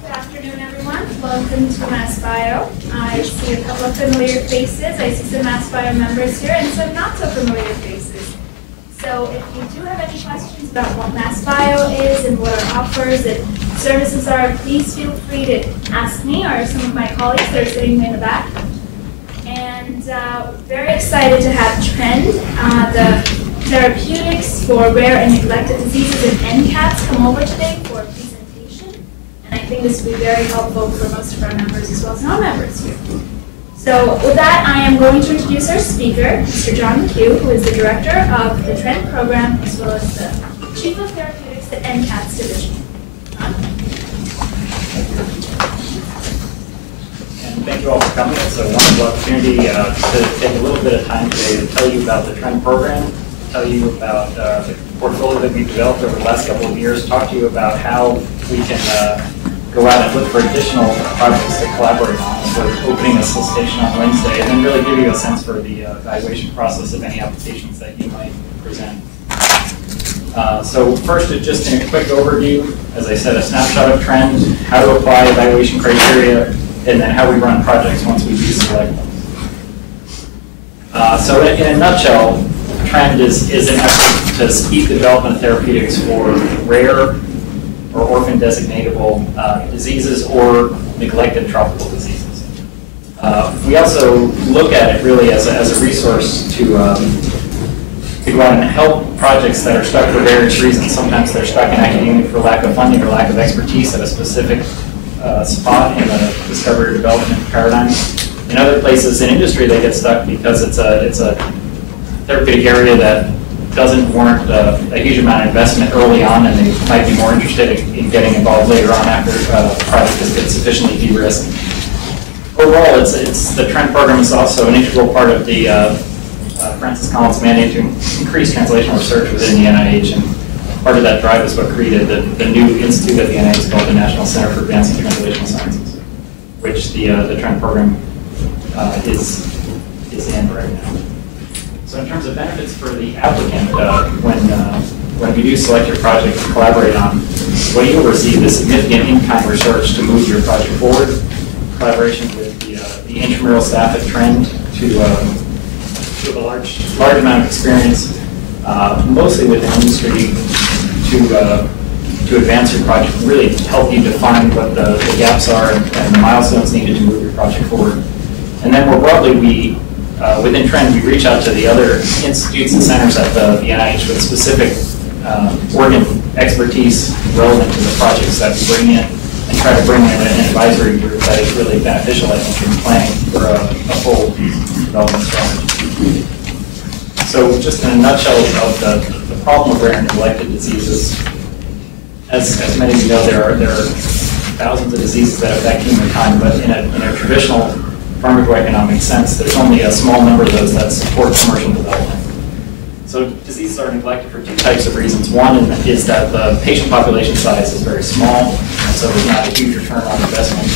Good afternoon, everyone. Welcome to MassBio. I see a couple of familiar faces. I see some MassBio members here and some not so familiar faces. So if you do have any questions about what MassBio is and what our offers and services are, please feel free to ask me or some of my colleagues that are sitting in the back. And very excited to have Trend, the Therapeutics for Rare and Neglected Diseases and NCATs, come over today for a presentation. And I think this will be very helpful for most of our members as well as non-members here. So with that, I am going to introduce our speaker, Mr. John McHugh, who is the director of the Trend program as well as the chief of therapeutics at NCATs division. And thank you all for coming. It's a wonderful opportunity to take a little bit of time today to tell you about the Trend program, tell you about the portfolio that we've developed over the last couple of years, talk to you about how we can go out and look for additional projects to collaborate on. We're opening a solicitation on Wednesday, and then really give you a sense for the evaluation process of any applications that you might present. So first, just in a quick overview, as I said, a snapshot of Trend, how to apply evaluation criteria, and then how we run projects once we do select them. So in a nutshell, Trend is an effort to speed the development of therapeutics for rare or orphan designatable diseases or neglected tropical diseases. We also look at it really as a resource to go out and help projects that are stuck for various reasons. Sometimes they're stuck in academia for lack of funding or lack of expertise at a specific spot in the discovery or development paradigm. In other places in industry, they get stuck because it's a therapeutic area that doesn't warrant a huge amount of investment early on, and they might be more interested in getting involved later on after the project has been sufficiently de-risked. Overall, it's the Trend program is also an integral part of the Francis Collins mandate to increase translational research within the NIH, and part of that drive is what created the new institute at the NIH called the National Center for Advancing Translational Sciences, which the Trend program is in right now. So in terms of benefits for the applicant, when you do select your project to collaborate on, what you'll receive is significant in-kind research to move your project forward, collaboration with the intramural staff at Trend to a large amount of experience, mostly within industry, to advance your project, really help you define what the gaps are and the milestones needed to move your project forward. And then more broadly, within Trend, we reach out to the other institutes and centers at the NIH with specific organ expertise relevant to the projects that we bring in, and try to bring in an advisory group that is really beneficial, I think, in planning for a full development strategy. So just in a nutshell of the problem of rare and neglected diseases, as many of you know, there are thousands of diseases that affect humankind, but in a traditional pharmacoeconomic sense, there's only a small number of those that support commercial development. So diseases are neglected for two types of reasons. One is that the patient population size is very small, and so there's not a huge return on investment.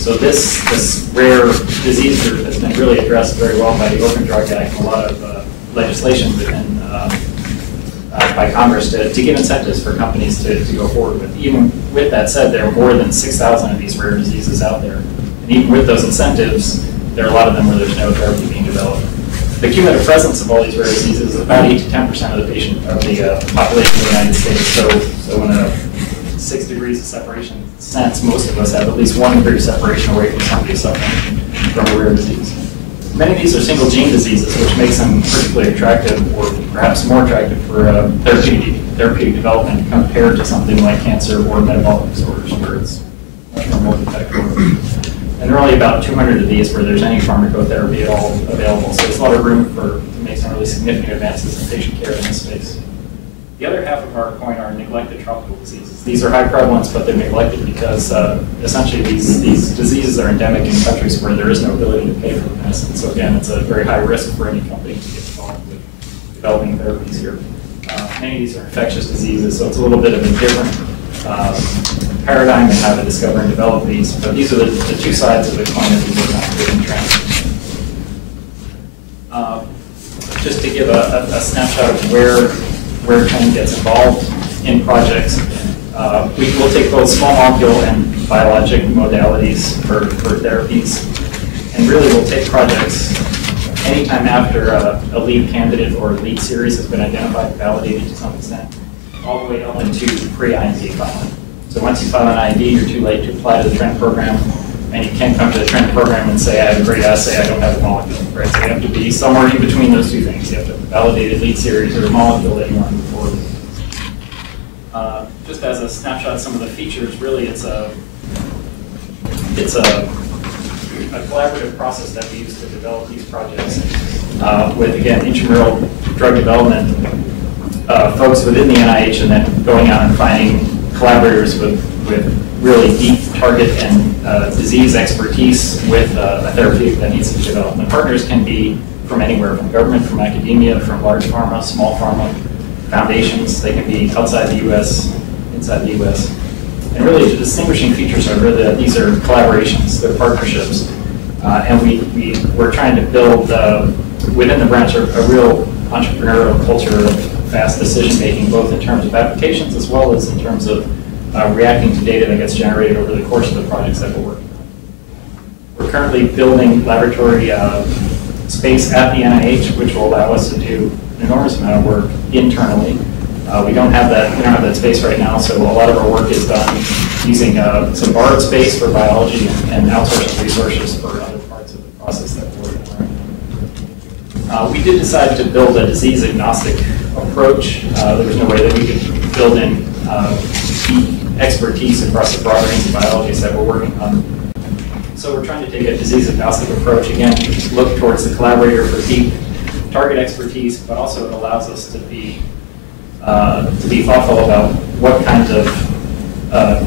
So this rare disease group has been really addressed very well by the Orphan Drug Act and a lot of legislation within by Congress to give incentives for companies to go forward with. Even with that said, there are more than 6,000 of these rare diseases out there. And even with those incentives, there are a lot of them where there's no therapy being developed. The cumulative presence of all these rare diseases is about 8 to 10% of the population of the United States. So in a 6 degrees of separation sense, most of us have at least 1 degree of separation away from somebody suffering from a rare disease. Many of these are single gene diseases, which makes them particularly attractive, or perhaps more attractive for therapeutic development compared to something like cancer or metabolic disorders, where it's much more multifactorial. And there are only about 200 of these where there's any pharmacotherapy at all available. So there's a lot of room to make some really significant advances in patient care in this space. The other half of our coin are neglected tropical diseases. These are high prevalence, but they're neglected because essentially these diseases are endemic in countries where there is no ability to pay for the medicine. So again, it's a very high risk for any company to get involved with developing therapies here. Many of these are infectious diseases, so it's a little bit of a different paradigm in how to discover and develop these, but these are the two sides of the coin that we work on within Trend. Just to give a snapshot of where Trend gets involved in projects, We will take both small molecule and biologic modalities for therapies, and really we'll take projects anytime after a lead candidate or a lead series has been identified, validated to some extent, all the way up into pre-IND filing. So once you file an IND, you're too late to apply to the trend program, and you can't come to the trend program and say, I have a great assay, I don't have a molecule, right? So you have to be somewhere in between those two things. You have to have a validated lead series or a molecule that you want to move forward with. Just as a snapshot of some of the features, really it's a collaborative process that we use to develop these projects with, again, intramural drug development folks within the NIH, and then going out and finding collaborators with really deep target and disease expertise with a therapeutic that needs to be developed. And partners can be from anywhere, from government, from academia, from large pharma, small pharma, foundations. They can be outside the U.S., inside the U.S. And really the distinguishing features are really that these are collaborations, they're partnerships. And we're trying to build within the branch a real entrepreneurial culture of fast decision making, both in terms of applications as well as in terms of reacting to data that gets generated over the course of the projects that we're working on. We're currently building laboratory space at the NIH, which will allow us to do an enormous amount of work internally. We don't have that space right now, so a lot of our work is done using some borrowed space for biology and outsourcing resources for other parts of the process that we're working on. We did decide to build a disease agnostic approach. There was no way that we could build in deep expertise across the broad range of biologies that we're working on. So we're trying to take a disease agnostic approach, again, look towards the collaborator for deep target expertise, but also it allows us to be thoughtful about what kinds of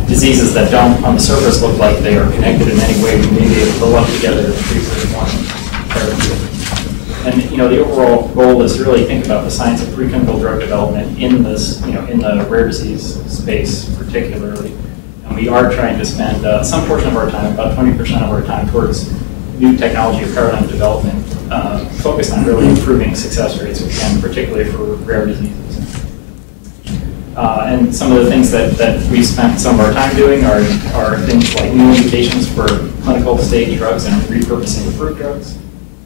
diseases that don't on the surface look like they are connected in any way we may be able to lump together and treat one therapeutic. And the overall goal is to really think about the science of preclinical drug development in this, in the rare disease space particularly. And we are trying to spend some portion of our time, about 20% of our time, towards new technology or paradigm development, focused on really improving success rates, again, particularly for rare diseases. And some of the things that we spent some of our time doing are things like new indications for clinical stage drugs and repurposing approved drugs.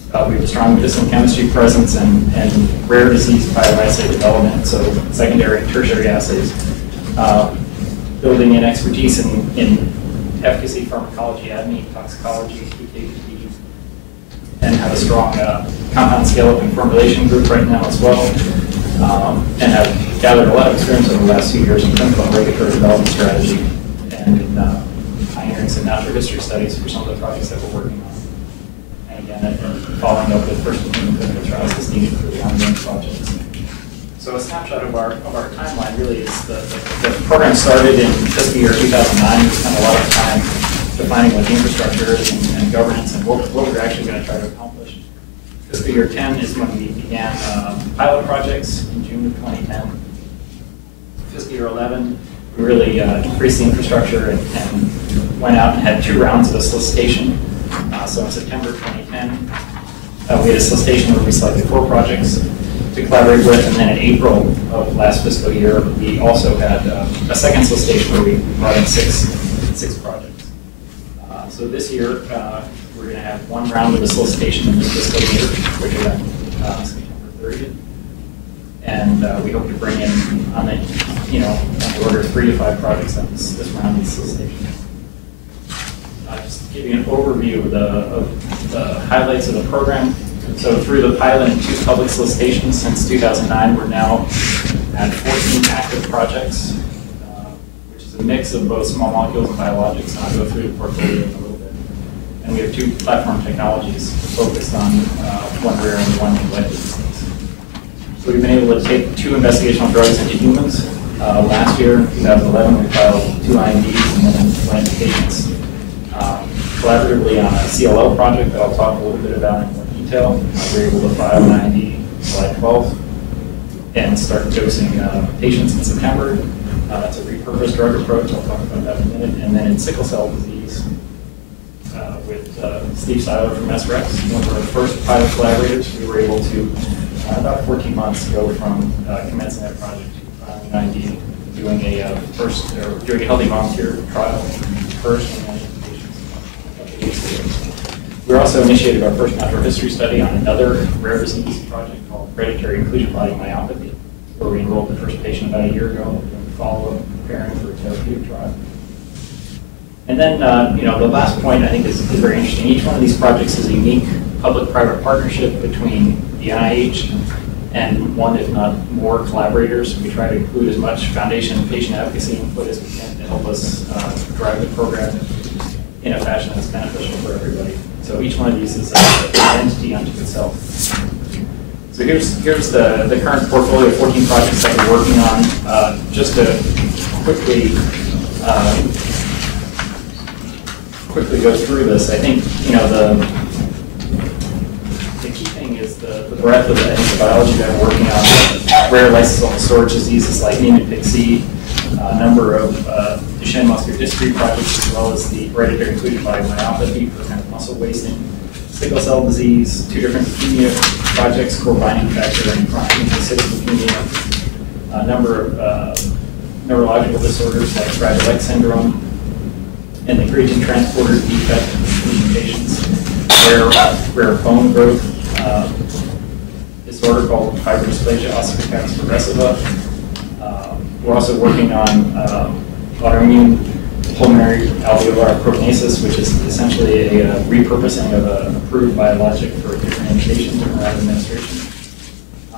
We have a strong medicinal chemistry presence and rare disease bioassay development, so secondary and tertiary assays. Building in expertise in efficacy, pharmacology, ADME, toxicology, PKPD, and have a strong compound scale-up and formulation group right now as well, and have gathered a lot of experience over the last few years in clinical and regulatory development strategy and in pioneering some natural history studies for some of the projects that we're working on. And again, following up with first-in-human clinical trials as needed for the ongoing projects. So a snapshot of our timeline really is the program started in fiscal year 2009. We spent a lot of time defining what the infrastructure is and governance and what we're actually going to try to accomplish. Fiscal year 10 is when we began pilot projects in June of 2010. Fiscal year 11, we really increased the infrastructure and went out and had 2 rounds of a solicitation. So in September 2010, we had a solicitation where we selected 4 projects to collaborate with, and then in April of last fiscal year, we also had a second solicitation where we brought in six projects. So this year, we're going to have 1 round of the solicitation in this fiscal year, which will end September 30th. And we hope to bring in on the order of 3 to 5 projects on this round of the solicitation. Just to give you an overview of the highlights of the program. So through the pilot and 2 public solicitations since 2009, we're now at 14 active projects, which is a mix of both small molecules and biologics, and I'll go through the portfolio in a little bit. And we have 2 platform technologies focused on one rare and one neglected disease. So we've been able to take 2 investigational drugs into humans. Last year, in 2011, we filed 2 INDs and then went into patients collaboratively on a CLL project that I'll talk a little bit about in more detail. We were able to file an IND July 12th and start dosing patients in September. That's a repurposed drug approach. I'll talk about that in a minute. And then in sickle cell disease with Steve Seiler from SREX, one of our first pilot collaborators, we were able to, about 14 months ago from commencing that project to filing an IND, do doing a doing a healthy volunteer trial first, and then patients. We also initiated our first natural history study on another rare disease project called hereditary inclusion body myopathy, where we enrolled the first patient about a year ago, doing follow-up, preparing for a therapeutic trial. And then, the last point I think is very interesting. Each one of these projects is a unique public-private partnership between the NIH and one, if not more, collaborators. We try to include as much foundation and patient advocacy input as we can to help us drive the program in a fashion that's beneficial for everybody. So each one of these is an entity unto itself. So here's the current portfolio of 14 projects that we're working on. Just to quickly go through this, I think the key thing is the breadth of the biology that we're working on. Rare lysosomal storage diseases like Niemann-Pick C, a number of Duchenne muscular dystrophy projects, as well as the hereditary inclusion body myopathy for kind of muscle wasting, sickle cell disease, 2 different leukemia projects, core binding factor and chronic lymphocytic leukemia, a number of neurological disorders like Fragile X syndrome, and the creatine transporter defect in patients, rare bone growth disorder called fibrodysplasia ossificans progressiva. We're also working on autoimmune pulmonary alveolar proteinasis, which is essentially a repurposing of an approved biologic for a different indication, different route of administration,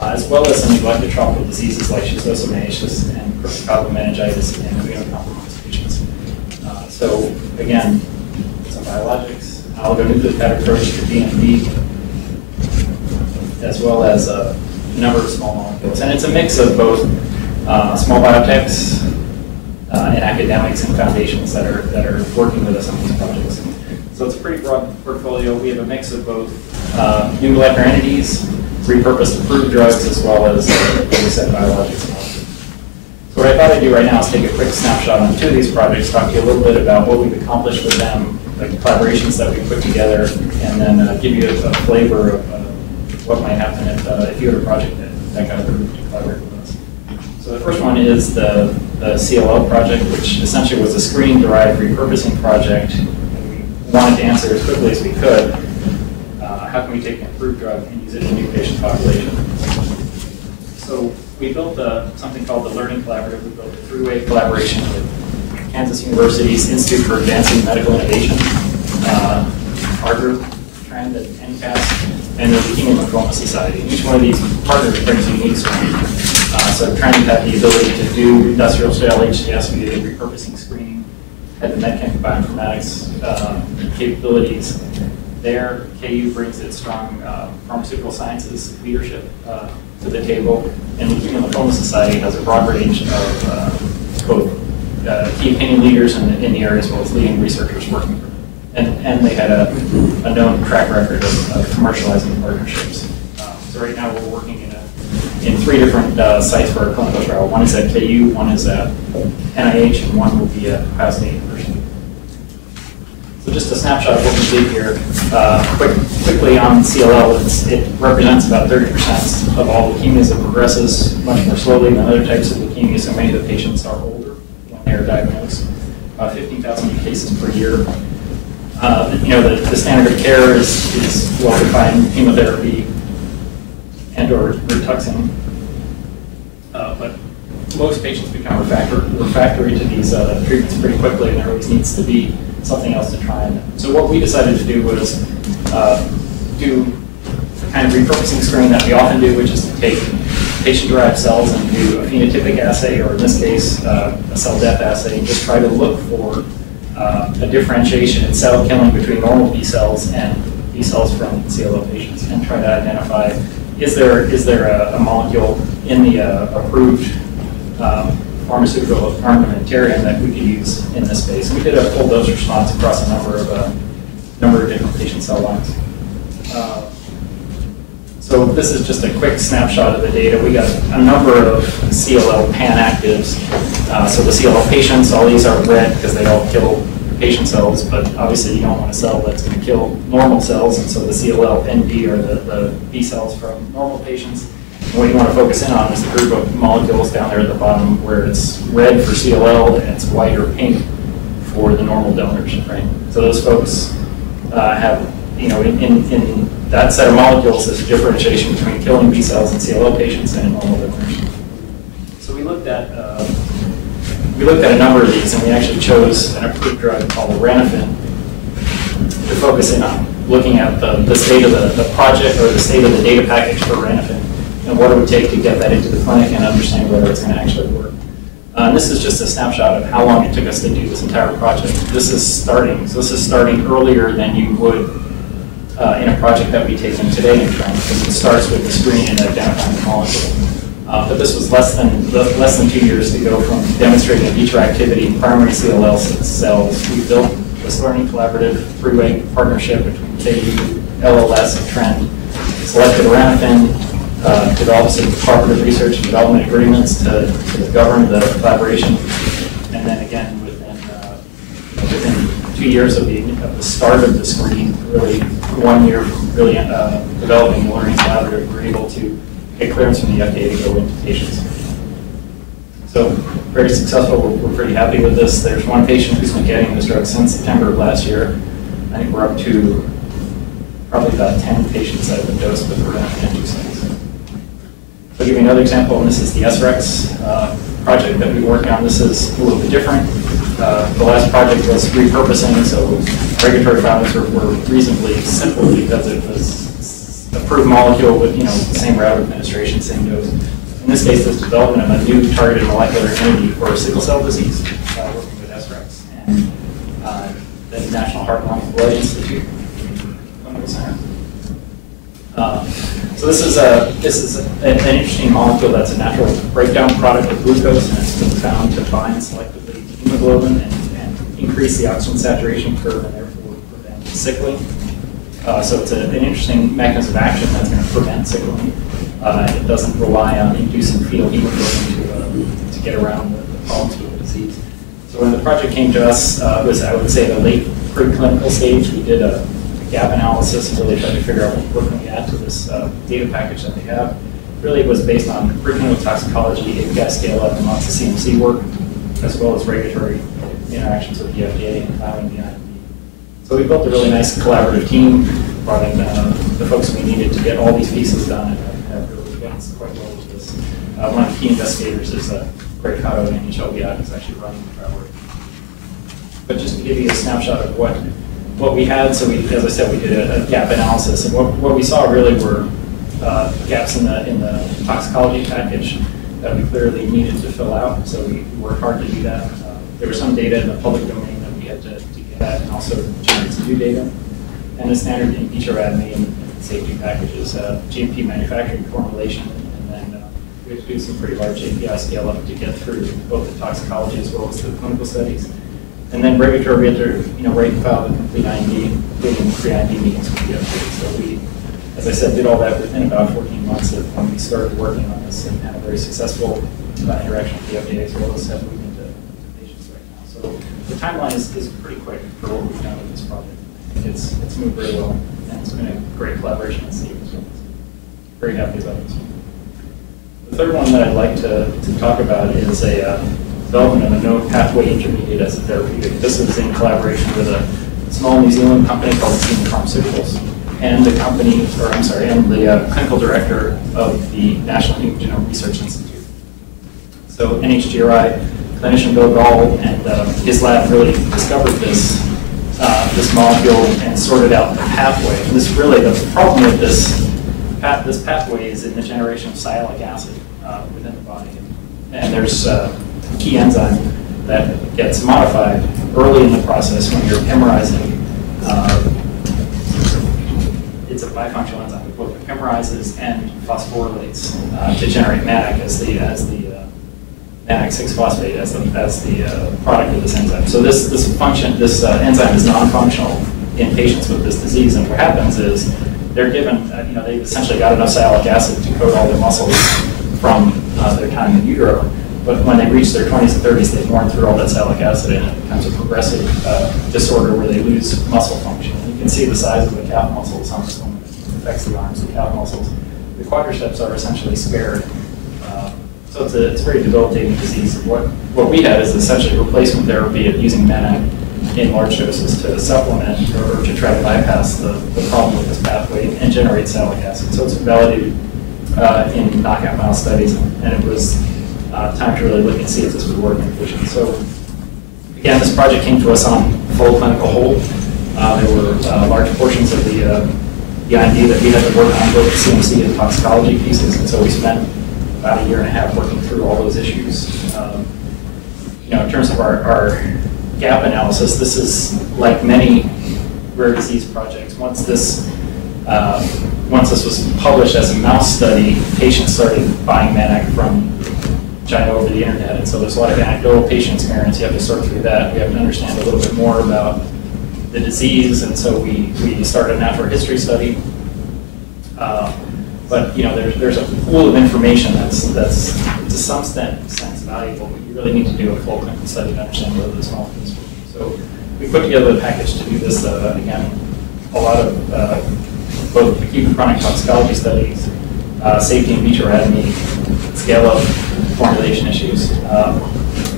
as well as some neglected tropical diseases like schistosomiasis and cryptococcal meningitis in immunocompromised patients. So again, some biologics, oligonucleotide approach to DMD, as well as a number of small molecules. And it's a mix of both small biotechs and academics and foundations that are working with us on these projects. So it's a pretty broad portfolio. We have a mix of both new molecular entities, repurposed approved drugs, as well as, like we said, biologics. So what I thought I'd do right now is take a quick snapshot on 2 of these projects, talk to you a little bit about what we've accomplished with them, like the collaborations that we put together, and then give you a flavor of what might happen if you had a project that got approved to collaborate with us. So the first one is the CLL project, which essentially was a screen-derived repurposing project. And we wanted to answer as quickly as we could, how can we take an approved drug and use it in a new patient population? So we built something called the Learning Collaborative. We built a 3-way collaboration with Kansas University's Institute for Advancing Medical Innovation, our group, Trend, and NCAS, and the Leukemia Lymphoma Society. Each one of these partners brings a unique strength. So Trend had the ability to do industrial scale HDS, we did repurposing screening, had the medchem bioinformatics capabilities. There, KU brings its strong pharmaceutical sciences leadership to the table, and the Leukemia Lymphoma Society has a broad range of both key opinion leaders in the area as well as leading researchers working for them. And they had a known track record of commercializing partnerships. So right now we're working in 3 different sites for our clinical trial. One is at KU, one is at NIH, and one will be at Ohio State University. So just a snapshot of what we did here. Quickly on CLL, it represents about 30% of all leukemias. It progresses much more slowly than other types of leukemia, so many of the patients are older when they are diagnosed. About 15,000 new cases per year. The standard of care is well-defined chemotherapy and/or Rituxan, but most patients become refractory to these treatments pretty quickly, and there always needs to be something else to try. And so what we decided to do was do the kind of repurposing screening that we often do, which is to take patient-derived cells and do a phenotypic assay, or in this case, a cell death assay, and just try to look for a differentiation in cell killing between normal B cells and B cells from CLL patients, and try to identify, is there a molecule in the approved pharmaceutical armamentarium that we could use in this space. And we did a full dose response across a number of different patient cell lines. So this is just a quick snapshot of the data. We got a number of CLL pan-actives. So the CLL patients, all these are red because they all kill patient cells, but obviously you don't want a cell that's going to kill normal cells, and so the CLL NB are the B cells from normal patients. And what you want to focus in on is the group of molecules down there at the bottom where it's red for CLL and it's white or pink for the normal donors, right? So those folks have, in that set of molecules, there's a differentiation between killing B cells in CLL patients and in normal donors. So we looked at a number of these, and we actually chose an approved drug called ranafin to focus in on, looking at the state of the project or the state of the data package for ranafin and what it would take to get that into the clinic and understand whether it's going to actually work. This is just a snapshot of how long it took us to do this entire project. This is starting earlier than you would in a project that we take in today in Trend, because it starts with the screen and identifying the molecule. But this was less than 2 years to go from demonstrating in vitro activity in primary CLL cells. We built this learning collaborative three-way partnership between KU, LLS, and Trend. Selected ranafin, developed some cooperative research and development agreements to govern the collaboration, and then again within 2 years of the start of the screen, really 1 year from really developing the learning collaborative, we're able to get clearance from the FDA to go into patients. So very successful. We're pretty happy with this. There's one patient who's been getting this drug since September of last year. I think we're up to probably about 10 patients that have been dosed with ranafin in 2 studies. So I'll give you another example, and this is the SREX project that we're working on. This is a little bit different. The last project was repurposing, so regulatory filings were reasonably simple because it was approved molecule with same route of administration, same dose. In this case, this development of a new targeted molecular entity for sickle cell disease, working with SREX and the National Heart, Lung, and Blood Institute Clinical Center. So this is an interesting molecule that's a natural breakdown product of glucose, and it's been found to bind selectively to hemoglobin and increase the oxygen saturation curve and therefore prevent sickling. So it's an interesting mechanism of action that's going to prevent sickling. It doesn't rely on inducing fetal hemoglobin to get around the problems with the disease. So when the project came to us, it was, I would say, the late preclinical stage. We did a gap analysis and really tried to figure out what can we add to this data package that they have. Really, it was based on preclinical toxicology, API scale-up, and lots of CMC work, as well as regulatory interactions with the FDA and filing the IND. So we built a really nice collaborative team, brought in the folks we needed to get all these pieces done, and have really advanced quite well with this. One of the key investigators is Greg Cotto at NIH, who's actually running the trial work. But just to give you a snapshot of what we had, so as I said, we did a gap analysis, and what we saw really were gaps in the toxicology package that we clearly needed to fill out. So we worked hard to do that. There was some data in the public domain that we had to get at, and also generate some new data. And the standard in vitro ADME and safety packages, GMP manufacturing formulation, and then we had to do some pretty large API scale up to get through both the toxicology as well as the clinical studies. And then regulatory, we had to write and file the complete IND, including pre-IND meetings with the FDA. So we, as I said, did all that within about 14 months of when we started working on this, and had a very successful interaction with the FDA, as well as have moved into patients right now. So the timeline is pretty quick for what we've done with this project. I think it's moved very well, and it's been a great collaboration with Steve as well. Very happy about this one. The third one that I'd like to talk about is a development of a known pathway intermediate as a therapeutic. This is in collaboration with a small New Zealand company called Cll Pharmaceuticals, and the clinical director of the National Human Genome Research Institute. So NHGRI clinician Bill Gall and his lab really discovered this molecule and sorted out the pathway. And this really, the problem with this pathway is in the generation of sialic acid within the body. And there's key enzyme that gets modified early in the process when you're epimerizing. It's a bifunctional enzyme that both epimerizes and phosphorylates to generate MAG as the MAG6-phosphate as the product of this enzyme. So this enzyme is non-functional in patients with this disease, and what happens is they're given, they've essentially got enough sialic acid to coat all their muscles from their time in utero. But when they reach their 20s and 30s, they've worn through all that sialic acid, and it becomes a progressive disorder where they lose muscle function. You can see the size of the calf muscles on this one. It affects the arms and calf muscles. the quadriceps are essentially spared. So it's a very debilitating disease. What we had is essentially replacement therapy of using MANAC in large doses to supplement or to try to bypass the problem with this pathway and generate salic acid. So it's validated in knockout mouse studies, and it was time to really look and see if this would work in patients. So again, this project came to us on full clinical hold. There were large portions of the IND that we had to work on, both the CMC and toxicology pieces, and so we spent about 1.5 years working through all those issues. In terms of our gap analysis, this is like many rare disease projects. Once this was published as a mouse study, patients started buying MANAC from China over the internet, and so there's a lot of anecdotal patient experience. You have to sort through that. We have to understand a little bit more about the disease, and so we started a natural history study. But there's a pool of information that's to some extent valuable, but you really need to do a full clinical study to understand whether this molecule is working. So we put together a package to do this. Again, a lot of both acute and chronic toxicology studies, safety in vitro anatomy, scale-up formulation issues.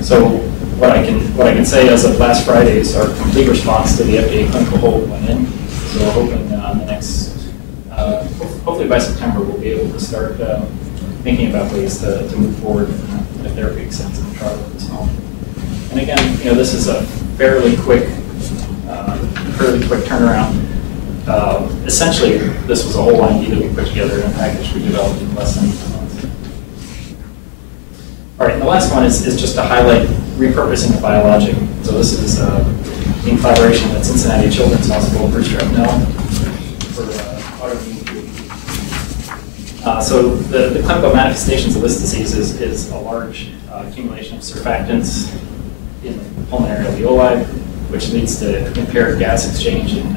So what I can say as of last Friday is our complete response to the FDA clinical hold went in. So we're hoping on the next. Hopefully by September we'll be able to start thinking about ways to move forward in a therapeutic sense in the trial of this molecule. And again, this is a fairly quick turnaround. Essentially, this was a whole IND that we put together in a package we developed in less than 10 months. All right, and the last one is just to highlight repurposing of Biologic. So this is in collaboration with Cincinnati Children's Hospital, Bruce Ravenel, for autoimmune. So the clinical manifestations of this disease is a large accumulation of surfactants in the pulmonary alveoli, which leads to impaired gas exchange and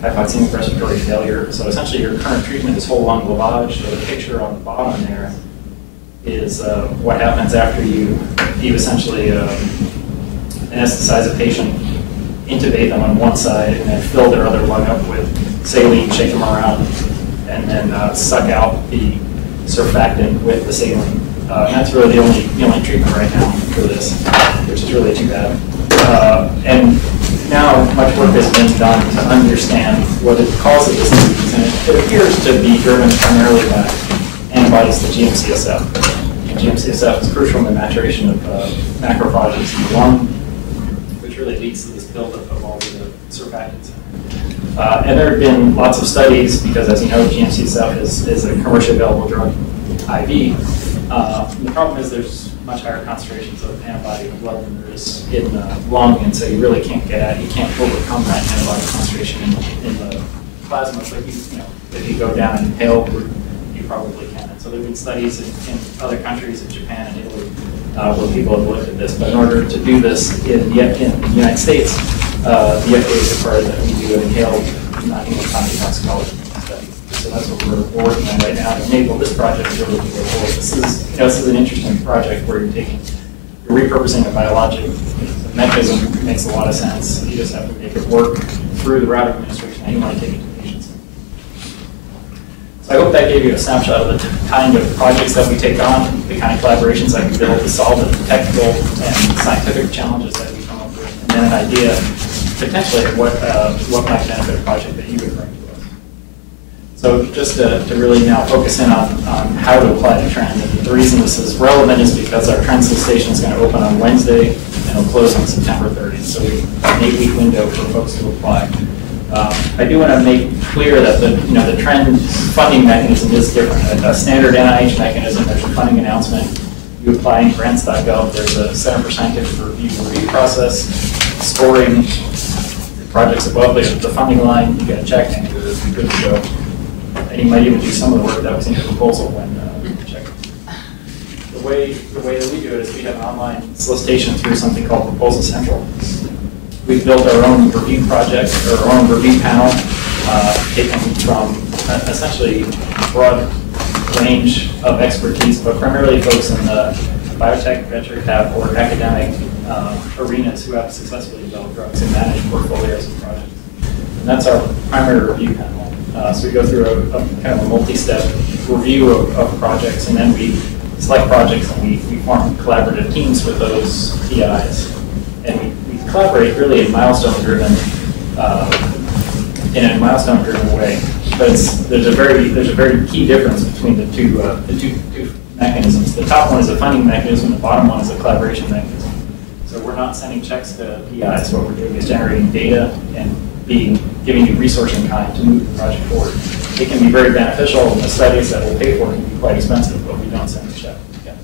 hypoxemic respiratory failure. So essentially your current treatment is whole lung lavage. So the picture on the bottom there is what happens after you essentially anesthetize a patient, intubate them on one side, and then fill their other lung up with saline, shake them around, and then suck out the surfactant with the saline. And that's really the only treatment right now for this, which is really too bad. And now much work has been done to understand what the cause of this disease, and it appears to be driven primarily by antibodies to GM-CSF. And GM-CSF is crucial in the maturation of macrophages in the lung, which really leads to this buildup of all the surfactants. And there have been lots of studies, because as you know, GM-CSF is a commercially available drug, IV. The problem is there's much higher concentrations of antibody in the blood than there is in the lung, and so you really can't you can't overcome that antibody concentration in the plasma. But if you go down and inhale, you probably can. And so there have been studies in other countries, in Japan and Italy, where people have looked at this. But in order to do this in the United States, the FDA is required that we do an inhaled non-human toxicology study. So that's what we're working on right now to enable this project to really go forward. This is an interesting project where you're repurposing a biologic. The mechanism makes a lot of sense. You just have to make it work through the route of administration that you want to take it to patients. So I hope that gave you a snapshot of the kind of projects that we take on, the kind of collaborations that we build to solve the technical and scientific challenges that we come up with, and then an idea potentially of what might benefit a project that you would bring to us. So just to really now focus in on how to apply the trend. And the reason this is relevant is because our trend station is going to open on Wednesday and it'll close on September 30th. So we have an 8-week window for folks to apply. I do want to make clear that the trend funding mechanism is different. A standard NIH mechanism, there's a funding announcement. You apply in grants.gov. There's a Center for Scientific review process, scoring. The project's above the funding line. You get a check and you're good to go. And you might even do some of the work that was in your proposal when you check. The way that we do it is we have an online solicitation through something called Proposal Central. We've built our own review project, or our own review panel, taken from essentially a broad range of expertise, but primarily folks in the biotech, venture cap, or academic arenas who have successfully developed drugs and managed portfolios of projects. And that's our primary review panel. So we go through a kind of a multi-step review of projects, and then we select projects and we form collaborative teams with those PIs. And we collaborate really in milestone-driven way. But there's a very key difference between the two mechanisms. The top one is a funding mechanism. The bottom one is a collaboration mechanism. So we're not sending checks to PIs. What we're doing is generating data and giving you resource in kind to move the project forward. It can be very beneficial. The studies that we'll pay for can be quite expensive, but we don't send a check. Yeah.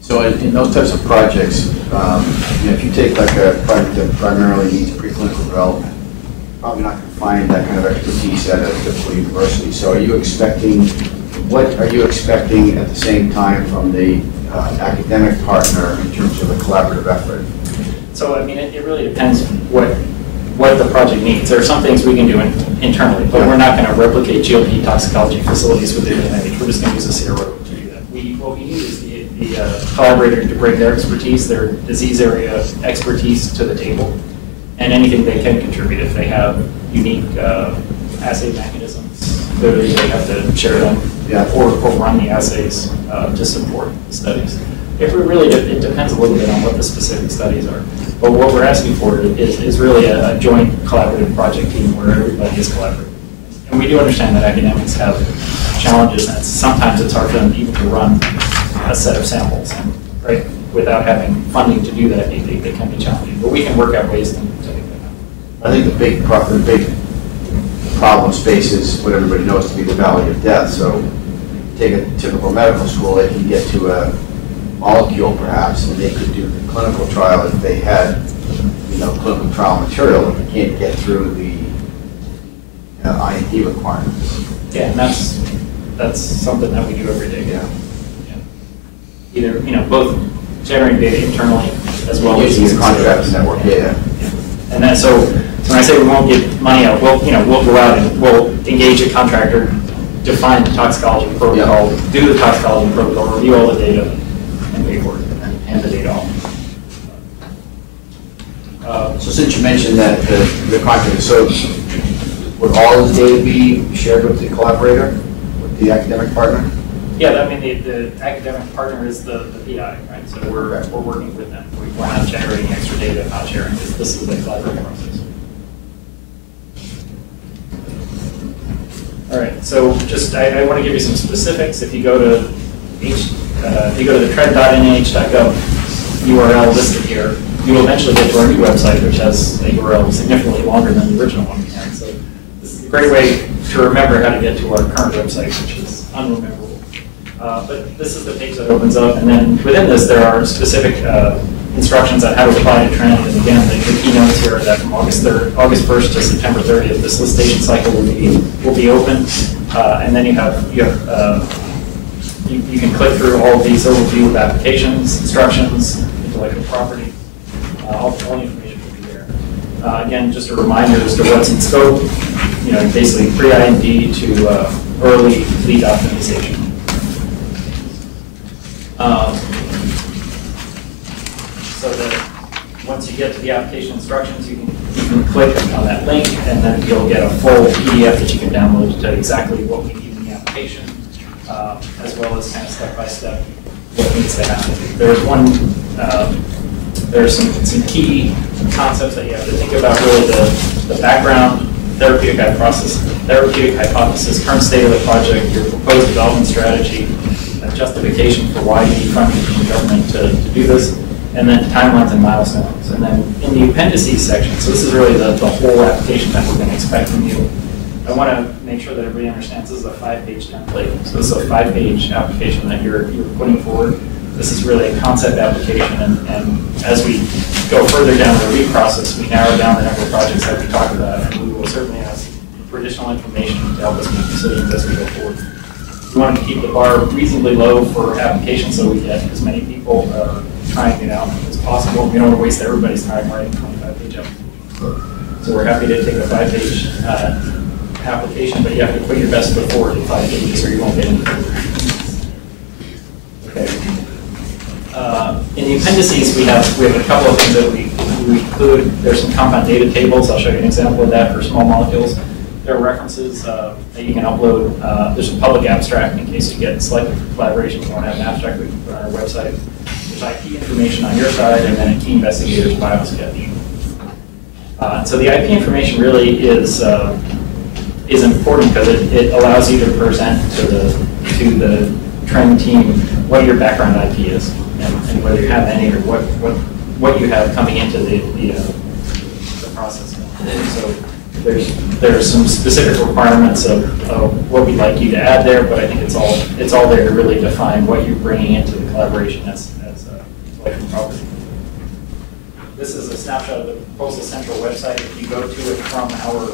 So in those types of projects, if you take like a project that primarily needs preclinical development, probably not going to find that kind of expertise at a typical university. So what are you expecting at the same time from the academic partner in terms of a collaborative effort? So I mean, it really depends what the project needs. There are some things we can do internally, but we're not going to replicate GLP toxicology facilities within the NIH. We're just going to use a CRO to do that. What we need is the collaborator to bring their expertise, their disease area expertise to the table, and anything they can contribute. If they have unique assay mechanisms, clearly they have to share them or run the assays to support the studies. It depends a little bit on what the specific studies are. But what we're asking for is really a joint collaborative project team where everybody is collaborating. And we do understand that academics have challenges, and sometimes it's hard for them even to run a set of samples. And right, without having funding to do that, they can be challenging. But we can work out ways to make that happen. I think the big problem space is what everybody knows to be the valley of death. So take a typical medical school, they can get to a molecule perhaps, and they could do the clinical trial if they had, clinical trial material, and they can't get through the IND requirements. Yeah, and that's something that we do every day. Yeah. Either both generating data internally as well as using your contract network. Yeah. And then so when I say we won't get money out, we'll go out and we'll engage a contractor, define the toxicology protocol, do the toxicology protocol, review all the data, and pay for it, and hand the data off. So since you mentioned that the contract, so would all of the data be shared with the collaborator, with the academic partner? Yeah, I mean the academic partner is the PI, right? So we're working with them. We're not generating extra data, not sharing. This is the collaborative process. All right. So just I want to give you some specifics. If you go to the trend.nih.gov URL listed here, you will eventually get to our new website, which has a URL significantly longer than the original one we had. So this is a great way to remember how to get to our current website, which is unrememberable. But this is the page that opens up, and then within this there are specific instructions on how to apply to Trend. And again, the keynotes here are that from August 1st to September 30th, the solicitation cycle will be open, and then you can click through all of these overview of applications, instructions, intellectual property. All the information will be there. Again, just a reminder as to what's in scope. Basically pre-IND to early lead optimization. So that once you get to the application instructions, you can click on that link, and then you'll get a full PDF that you can download to tell you exactly what we need in the application, as well as kind of step-by-step what needs to happen. There's some key concepts that you have to think about, really the background, therapeutic hypothesis, current state of the project, your proposed development strategy, justification for why you need funding from the government to do this, and then timelines and milestones. And then in the appendices section, so this is really the whole application that we're going to expect from you. I want to make sure that everybody understands this is a 5-page template. So this is a 5-page application that you're putting forward. This is really a concept application, and as we go further down the review process, we narrow down the number of projects that we talk about, and we will certainly ask for additional information to help us make decisions as we go forward. We want to keep the bar reasonably low for applications so we get as many people trying it out as possible. We don't want to waste everybody's time writing 25-page applications. So we're happy to take a 5-page application, but you have to put your best foot forward in 5 pages or you won't get any further. Okay. In the appendices, we have a couple of things that we include. There's some compound data tables. I'll show you an example of that for small molecules. there are references that you can upload. There's a public abstract in case you get selected for collaboration. If you want to have an abstract, we can put on our website. There's IP information on your side, and then a key investigator's biosketch. And so the IP information really is important because it allows you to present to the trend team what your background IP is, and whether you have any or what you have coming into the process. So there's some specific requirements of what we'd like you to add there, but I think it's all there to really define what you're bringing into the collaboration as intellectual property. This is a snapshot of the Proposal Central website. If you go to it from our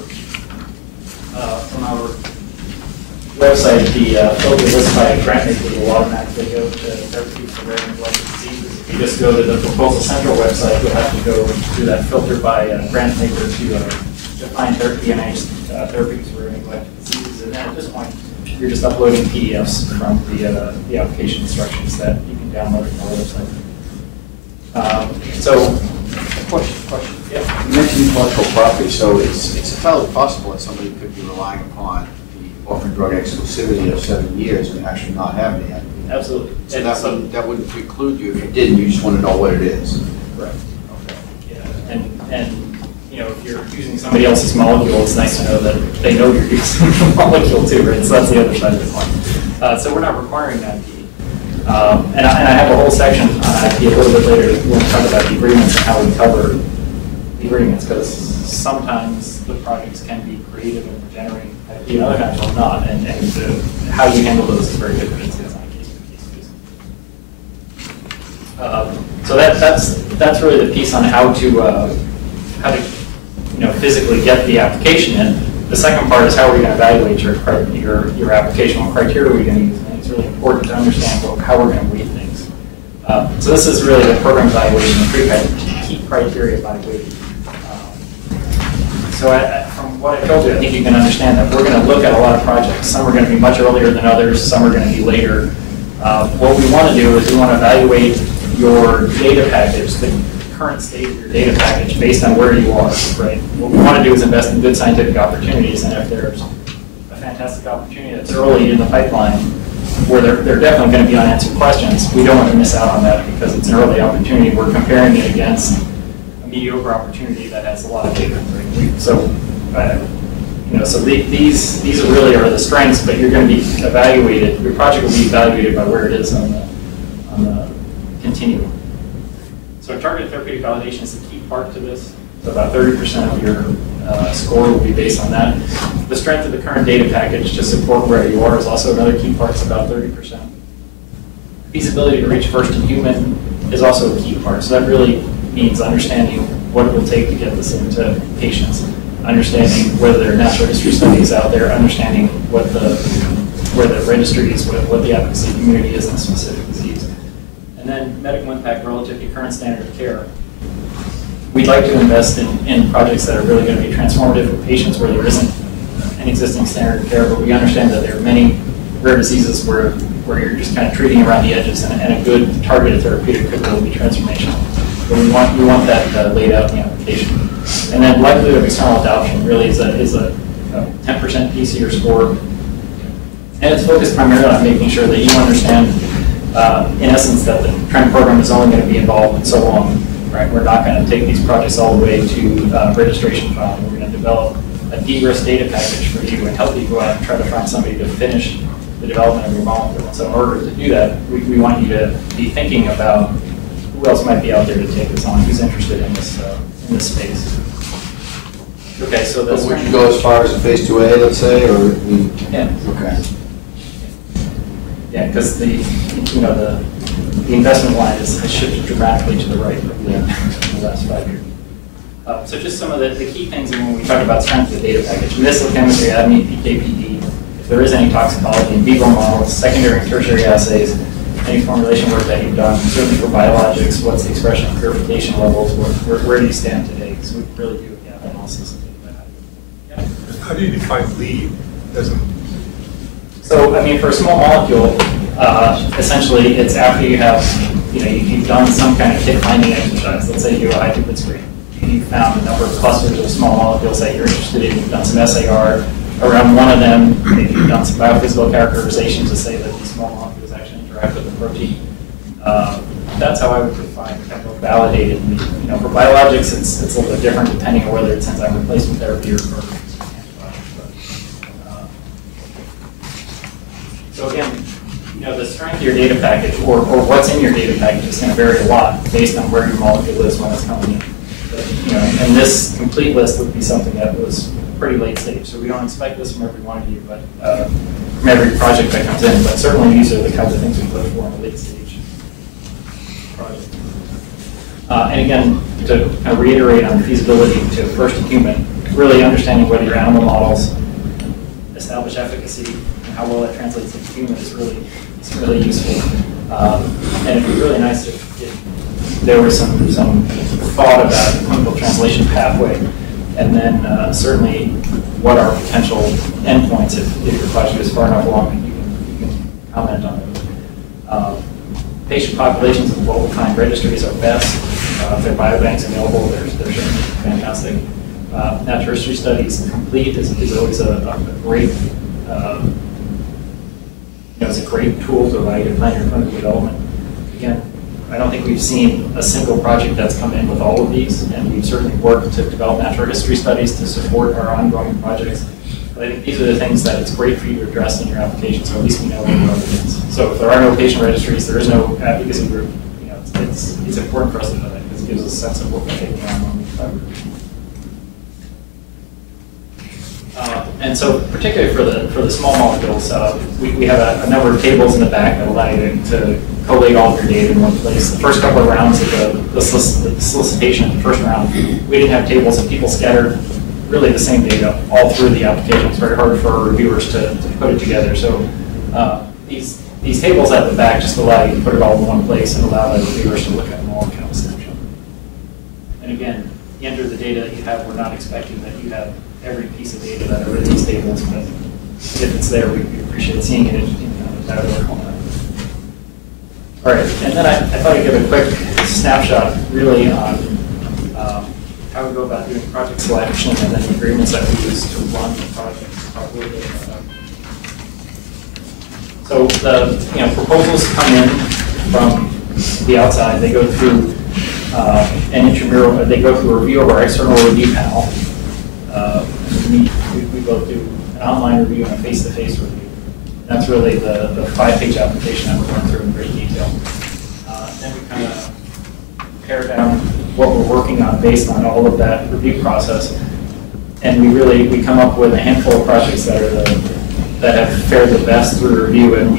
website, the filter list by grant maker will automatically go to Therapeutics for Rare and Neglected Diseases. If you just go to the Proposal Central website, you'll have to go through that filter by grant maker to define NIH Therapeutics for Rare and Neglected Diseases. And then at this point, you're just uploading PDFs from the application instructions that you can download from our website. Question. Yeah. You mentioned intellectual property, so it's entirely possible that somebody could be relying upon the orphan drug exclusivity of 7 years and actually not have any IP. Absolutely. So that wouldn't preclude you if you didn't. You just want to know what it is. Correct. Okay. Yeah. And you know, if you're using somebody else's molecule, it's nice to know that they know you're using the molecule too, right? So that's the other side of the coin. So we're not requiring IP. And I have a whole section on IP a little bit later when we talk about the agreements and how we cover the agreements, because sometimes the projects can be creative and generating IP, and other times will not, and how you handle those is very different. It's on a case-by-case basis. So that's really the piece on how to physically get the application in. The second part is how are we going to evaluate your application, what criteria are we going to use. It's really important to understand how we're going to weight things. So this is really the program evaluation, the key criteria by weighting. So from what I told you, I think you can understand that we're going to look at a lot of projects. Some are going to be much earlier than others. Some are going to be later. What we want to do is we want to evaluate your data package, the current state of your data package based on where you are, right? What we want to do is invest in good scientific opportunities, and if there's a fantastic opportunity that's early in the pipeline, where there are definitely going to be unanswered questions, we don't want to miss out on that because it's an early opportunity. We're comparing it against a mediocre opportunity that has a lot of data. Right? So, so these really are the strengths, but you're going to be evaluated. Your project will be evaluated by where it is on the continuum. So targeted therapeutic validation is the key part to this. So about 30% of your score will be based on that. The strength of the current data package to support where you are is also another key part. It's about 30%. Feasibility to reach first in human is also a key part. So that really means understanding what it will take to get this into patients, understanding whether there are natural history studies out there, understanding where the registry is, what the advocacy community is in a specific disease. And then medical impact relative to current standard of care. We'd like to invest in projects that are really going to be transformative for patients where there isn't an existing standard of care, but we understand that there are many rare diseases where you're just kind of treating around the edges, and a good targeted therapeutic could really be transformational. But we want that laid out in the application. And then likelihood of external adoption really is a 10% PCR score. And it's focused primarily on making sure that you understand, in essence, that the trend program is only going to be involved in so long. Right? We're not going to take these projects all the way to registration filing. We're going to develop a de-risk data package for you and help you go out and try to find somebody to finish the development of your molecule. So in order to do that, we want you to be thinking about who else might be out there to take this on, who's interested in this space. Okay, so that's. Would you go as far as a phase 2A, let's say, or? Yeah. Okay. Yeah, because the investment line has shifted dramatically to the right in the last 5 years. So just some of the key things when we talk about strength of the data package. Medicinal chemistry, ADME, PKPD, if there is any toxicology, in vivo models, secondary and tertiary assays, any formulation work that you've done, certainly for biologics, what's the expression and purification levels, where do you stand today? So we really do a gap analysis and things like that. Yeah. How do you define lead? So, I mean, for a small molecule, essentially it's after you have, you've done some kind of hit finding exercise. Let's say you do a high throughput screen. You found a number of clusters of small molecules that you're interested in. You've done some SAR, around one of them, maybe you've done some biophysical characterization to say that these small molecules actually interact with the protein. That's how I would define chemical validated. For biologics, it's a little bit different depending on whether it's enzyme replacement therapy or so again, the strength of your data package or what's in your data package is going to vary a lot based on where your molecule is when it's coming in. But, and this complete list would be something that was pretty late stage. So we don't expect this from every one of you, but from every project that comes in. But certainly these are the kinds of things we look for in a late stage project. And again, to kind of reiterate on feasibility to first in human, really understanding whether your animal models establish efficacy and how well that translates into human is really useful. And it'd be really nice if there was some thought about the clinical translation pathway, and then certainly what are potential endpoints if your project is far enough along that you can comment on those. Patient populations of well-defined registries are best. If there are biobanks available, they're certainly fantastic. Natural history studies complete is always a great it's a great tool to allow you to plan your clinical development. Again, I don't think we've seen a single project that's come in with all of these, and we've certainly worked to develop natural history studies to support our ongoing projects. But I think these are the things that it's great for you to address in your application, so at least we know what we're up against. So if there are no patient registries, there is no advocacy group, it's important for us to know that because it gives us a sense of what we're taking on when we collaborate. And so, particularly for the small molecules, we have a number of tables in the back that allow you to collate all of your data in one place. The first couple of rounds of the solicitation, the first round, we didn't have tables, and people scattered really the same data all through the application. It's very hard for our reviewers to put it together. So these tables at the back just allow you to put it all in one place and allow the reviewers to look at them all in kind of a snapshot. And again, you enter the data that you have. We're not expecting that you have every piece of data that are in these tables, but if it's there, we appreciate seeing it in that order. All right, and then I thought I'd give a quick snapshot really on how we go about doing project selection and then the agreements that we use to run the project. So the proposals come in from the outside. They go through an intramural. They go through a review of our external review panel. We go through an online review and a face-to-face review. That's really the 5-page application that we're going through in great detail. Then we kind of pare down what we're working on based on all of that review process, and we come up with a handful of projects that have fared the best through review, and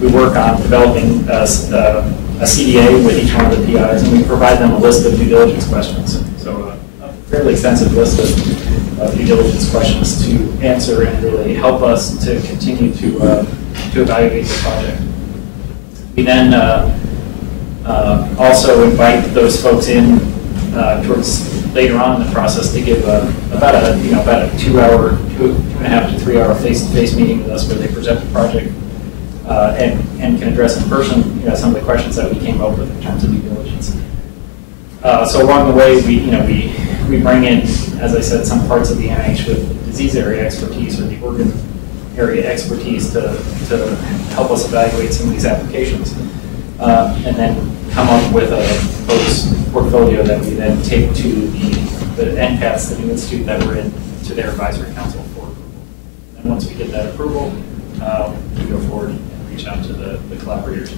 we work on developing a CDA with each one of the PIs, and we provide them a list of due diligence questions. So a fairly extensive list of due diligence questions to answer and really help us to continue to evaluate the project. We then also invite those folks in towards later on in the process to give about a 2.5 to 3 hour face-to-face meeting with us where they present the project and can address in person some of the questions that we came up with in terms of due diligence. So along the way, we bring in, as I said, some parts of the NIH with disease area expertise or the organ area expertise to help us evaluate some of these applications, and then come up with a proposed portfolio that we then take to the NPATs, the new institute that we're in, to their advisory council for approval. And once we get that approval, we go forward and reach out to the collaborators.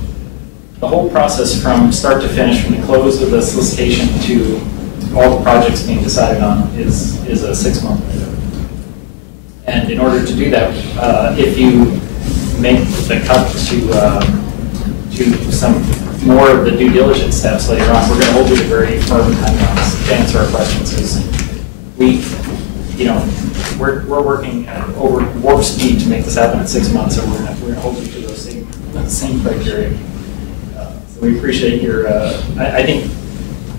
The whole process from start to finish, from the close of the solicitation to all the projects being decided on is a 6-month window. And in order to do that, if you make the cut to some more of the due diligence steps later on, we're going to hold you to very firm timelines to answer our questions, because we're working over warp speed to make this happen in 6 months, so we're going to hold you to those same criteria. So we appreciate your. I think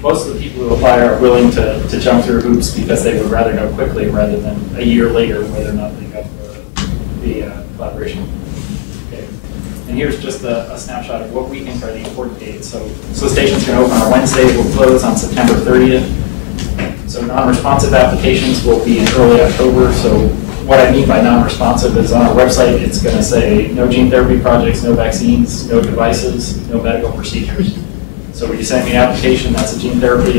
most of the people who apply are willing to jump through hoops because they would rather know quickly rather than a year later whether or not they got the collaboration. Okay. And here's just a snapshot of what we think are the important dates. So solicitation's going to open on Wednesday. It will close on September 30th. So non-responsive applications will be in early October. So what I mean by non-responsive is on our website, it's going to say no gene therapy projects, no vaccines, no devices, no medical procedures. So when you send me an application that's a gene therapy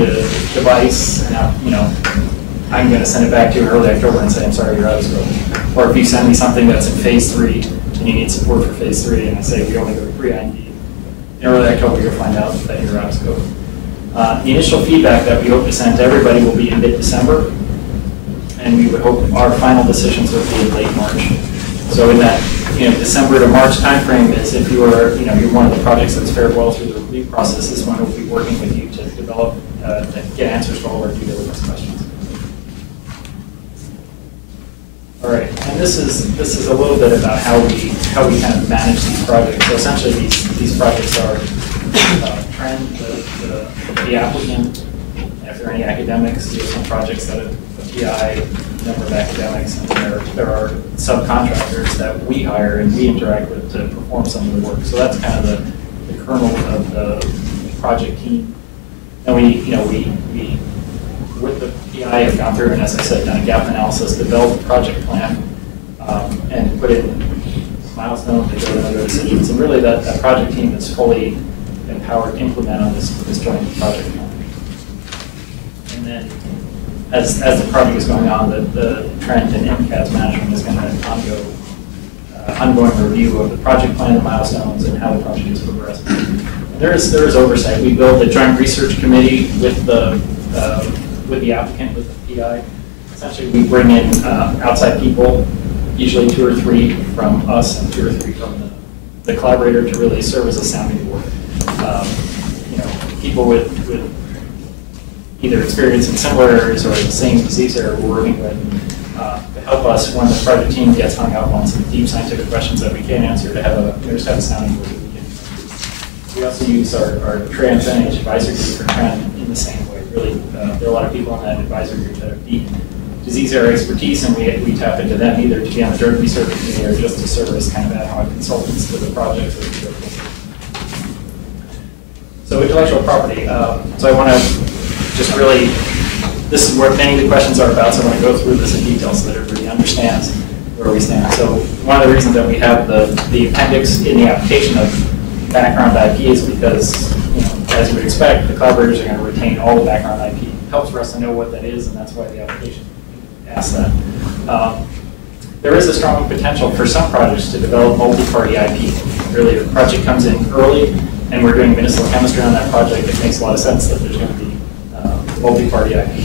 device, and I'm going to send it back to you in early October and say, I'm sorry, you're out of scope. Or if you send me something that's in phase 3 and you need support for phase 3, and I say we only go to pre-IND, in early October you'll find out that you're out of scope. The initial feedback that we hope to send to everybody will be in mid-December, and we would hope our final decisions will be in late March. So in that December to March timeframe is if you're one of the projects that's fared well through the review process, this one will be working with you to develop, to get answers to all our due diligence questions. All right, and this is a little bit about how we kind of manage these projects. So essentially, these projects are trend the applicant. If there are any academics, there's some projects that have a PI, number of academics, and there are subcontractors that we hire and we interact with to perform some of the work. So that's kind of the kernel of the project team. And we with the PI have gone through and, as I said, done a gap analysis, developed a project plan, and put in milestones to go to other decisions. And really that project team is fully empowered to implement on this joint project plan. And then as the project is going on, the trend in MCAS management is going to ongoing review of the project plan, the milestones, and how the project is progressing. There is oversight. We build a joint research committee with the applicant, with the PI. Essentially, we bring in outside people, usually 2 or 3 from us and 2 or 3 from the collaborator, to really serve as a sounding board. People with either experience in similar areas or the same disease area we're working with, to help us when the project team gets hung up on some deep scientific questions that we can't answer, to have a sounding board. We also use our trans NIH advisory group for trend in the same way. Really, there are a lot of people in that advisory group that have deep disease area expertise, and we tap into them either to be on the drug research committee or just to serve as kind of ad hoc consultants to the project. So intellectual property. So I want to just really, this is where many of the questions are about, so I want to go through this in detail so that everybody understands where we stand. So one of the reasons that we have the appendix in the application of background IP is because, as you would expect, the collaborators are going to retain all the background IP. It helps for us to know what that is, and that's why the application asks that. There is a strong potential for some projects to develop multi-party IP. Really, if a project comes in early and we're doing medicinal chemistry on that project, it makes a lot of sense that there's going to be multi-party IP.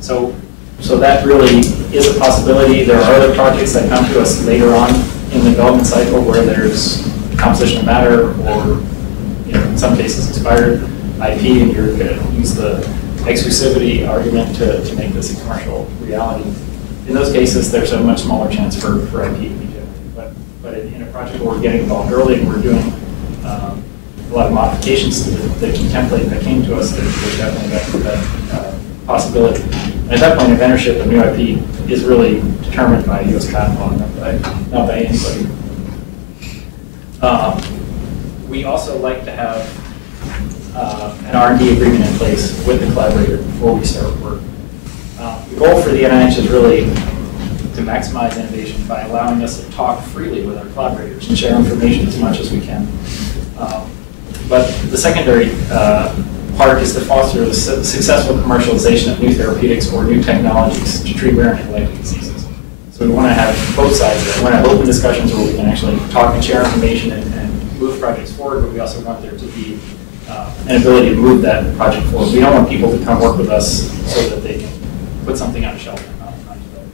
So that really is a possibility. There are other projects that come to us later on in the development cycle where there's composition of matter or, in some cases, expired IP, and you're going to use the exclusivity argument to make this a commercial reality. In those cases, there's a much smaller chance for IP to be generated. But in a project where we're getting involved early and we're doing a lot of modifications to the key template that came to us, there's definitely that possibility. And at that point, inventorship of new IP is really determined by U.S. patent law, not by anybody. We also like to have an R&D agreement in place with the collaborator before we start work. The goal for the NIH is really to maximize innovation by allowing us to talk freely with our collaborators and share information as much as we can. But the secondary part is to foster the successful commercialization of new therapeutics or new technologies to treat rare and neglected diseases. So we want to have both sides of it. We want to have open discussions where we can actually talk and share information and move projects forward, but we also want there to be an ability to move that project forward. We don't want people to come work with us so that they can put something on a shelf and not develop.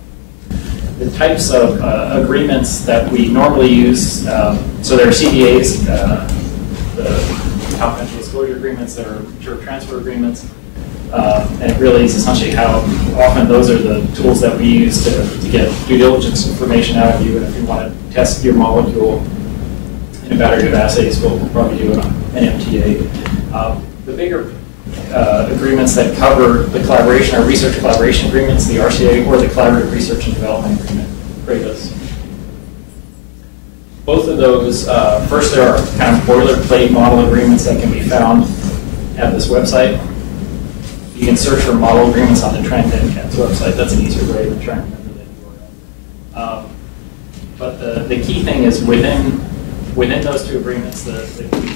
The types of agreements that we normally use, so there are CDAs, the confidential disclosure agreements, there are mature transfer agreements, and it really is essentially how often those are the tools that we use to get due diligence information out of you. And if you want to test your molecule in a battery of assays, we'll probably do an MTA. The bigger agreements that cover the collaboration are research collaboration agreements, the RCA, or the collaborative research and development agreement, CRADAs. Both of those, first there are kind of boilerplate model agreements that can be found at this website. You can search for model agreements on the Trend NCAT's website. That's an easier way than trying to remember But the key thing is within those two agreements, the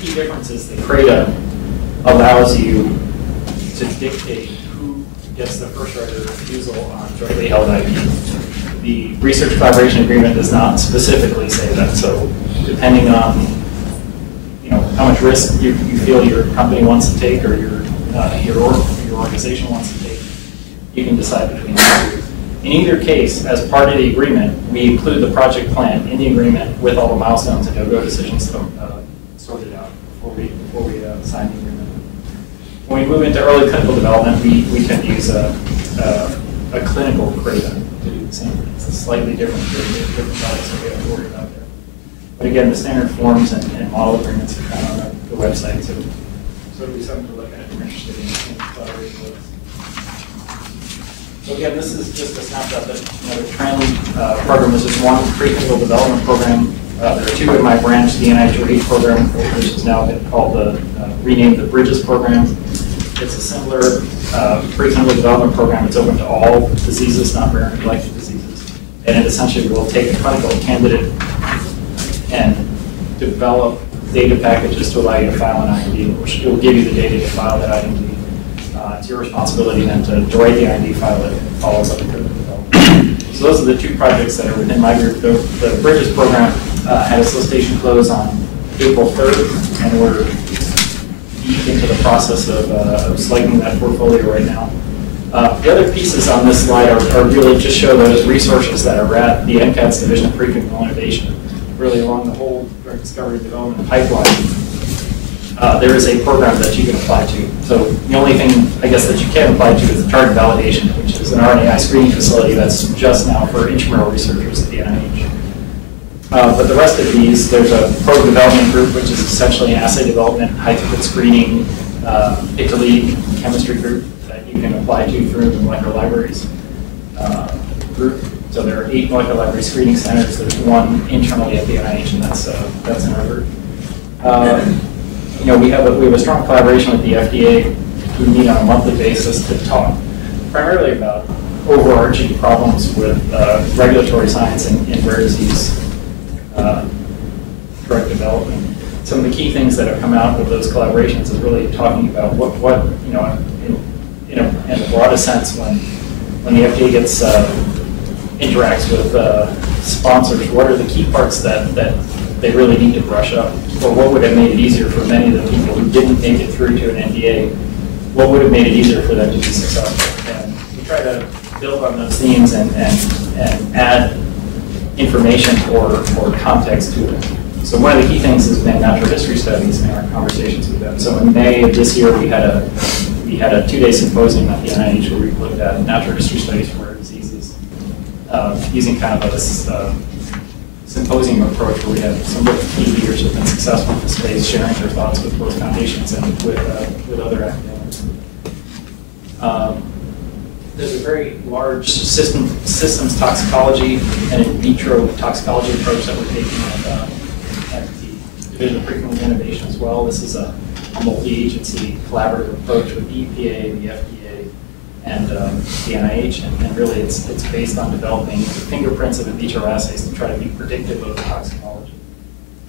key difference is that CRADA allows you to dictate who gets the first right of refusal on jointly held IP. The research collaboration agreement does not specifically say that. So depending on how much risk you feel your company wants to take or your organization wants to take, you can decide between the two. In either case, as part of the agreement, we include the project plan in the agreement with all the milestones and no-go decisions sorted out before we sign the agreement. When we move into early clinical development, we tend to use a clinical CRADA to do the same thing. It's slightly different products that we have to worry about there. But again, the standard forms and model agreements are found on the website, so it'll be something to look at if you're interested in collaborating with us. So again, this is just a snapshot that the trend program is just one preclinical development program. There are two in my branch, the NIH program, which is now been called renamed the Bridges program. It's a similar preclinical development program. It's open to all diseases, not rare and neglected diseases. And it essentially will take a clinical candidate and develop data packages to allow you to file an IND, which will give you the data to file that IND. It's your responsibility then to write the IND, file it, and follow up with clinical development. So those are the two projects that are within my group. The Bridges program had a solicitation close on April 3rd, and we're deep into the process of selecting that portfolio right now. The other pieces on this slide are really just show those resources that are at the NCATS Division of Preclinical Innovation, really along the whole drug discovery and development pipeline. There is a program that you can apply to. So the only thing, I guess, that you can apply to is the target validation, which is an RNAi screening facility that's just now for intramural researchers at the NIH. But the rest of these, there's a program development group, which is essentially an assay development, high-throughput screening, pick-to-lead chemistry group that you can apply to through the molecular libraries group. So there are 8 molecular library screening centers. There's one internally at the NIH, and that's in our group. We have a strong collaboration with the FDA. We meet on a monthly basis to talk primarily about overarching problems with regulatory science in rare disease drug development. Some of the key things that have come out with those collaborations is really talking about what in the broadest sense, when the FDA interacts with sponsors, what are the key parts that they really need to brush up? Or what would have made it easier for many of the people who didn't make it through to an NDA? What would have made it easier for them to be successful? And we try to build on those themes and add information or context to it. So one of the key things has been natural history studies and our conversations with them. So in May of this year, we had a 2-day symposium at the NIH where we looked at natural history studies for rare diseases using kind of a symposium approach where we had some of the key leaders who have been successful in the space sharing their thoughts with both foundations and with other academics. There's a very large systems toxicology and in vitro toxicology approach that we're taking at the Division of Preclinical Innovation as well. This is a multi-agency collaborative approach with the EPA, the FDA, and the NIH, and really it's based on developing fingerprints of in vitro assays to try to be predictive of toxicology.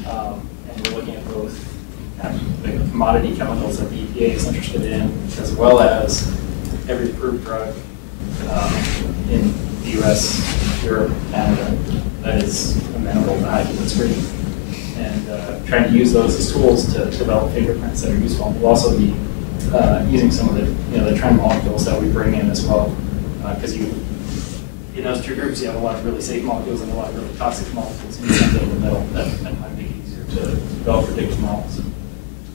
And we're looking at both the commodity chemicals that the EPA is interested in, as well as every approved drug in the US, Europe, Canada, that is amenable to high-throughput screening. And trying to use those as tools to develop fingerprints that are useful. We'll also be using some of the trend molecules that we bring in as well, because in those two groups you have a lot of really safe molecules and a lot of really toxic molecules in the middle that might make it easier to develop predictive models.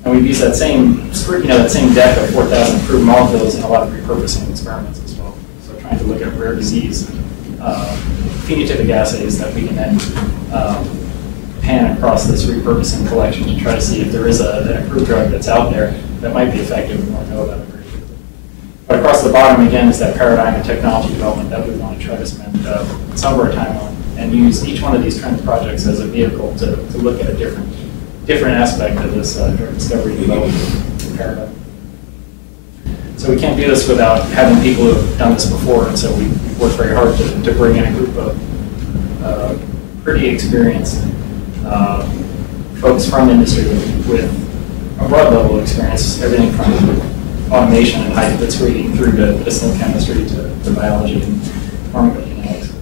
And we've used that same deck of 4,000 approved molecules in a lot of repurposing experiments as well. So trying to look at rare disease phenotypic assays that we can then pan across this repurposing collection to try to see if there is an approved drug that's out there that might be effective and we want to know about it very quickly. But across the bottom, again, is that paradigm of technology development that we want to try to spend some of our time on and use each one of these trend projects as a vehicle to look at a different aspect of this drug discovery development paradigm. So we can't do this without having people who have done this before, and so we work very hard to bring in a group of pretty experienced folks from industry with a broad level of experience, everything from automation and high-throughput screening through to medicinal chemistry to biology and pharmacokinetics.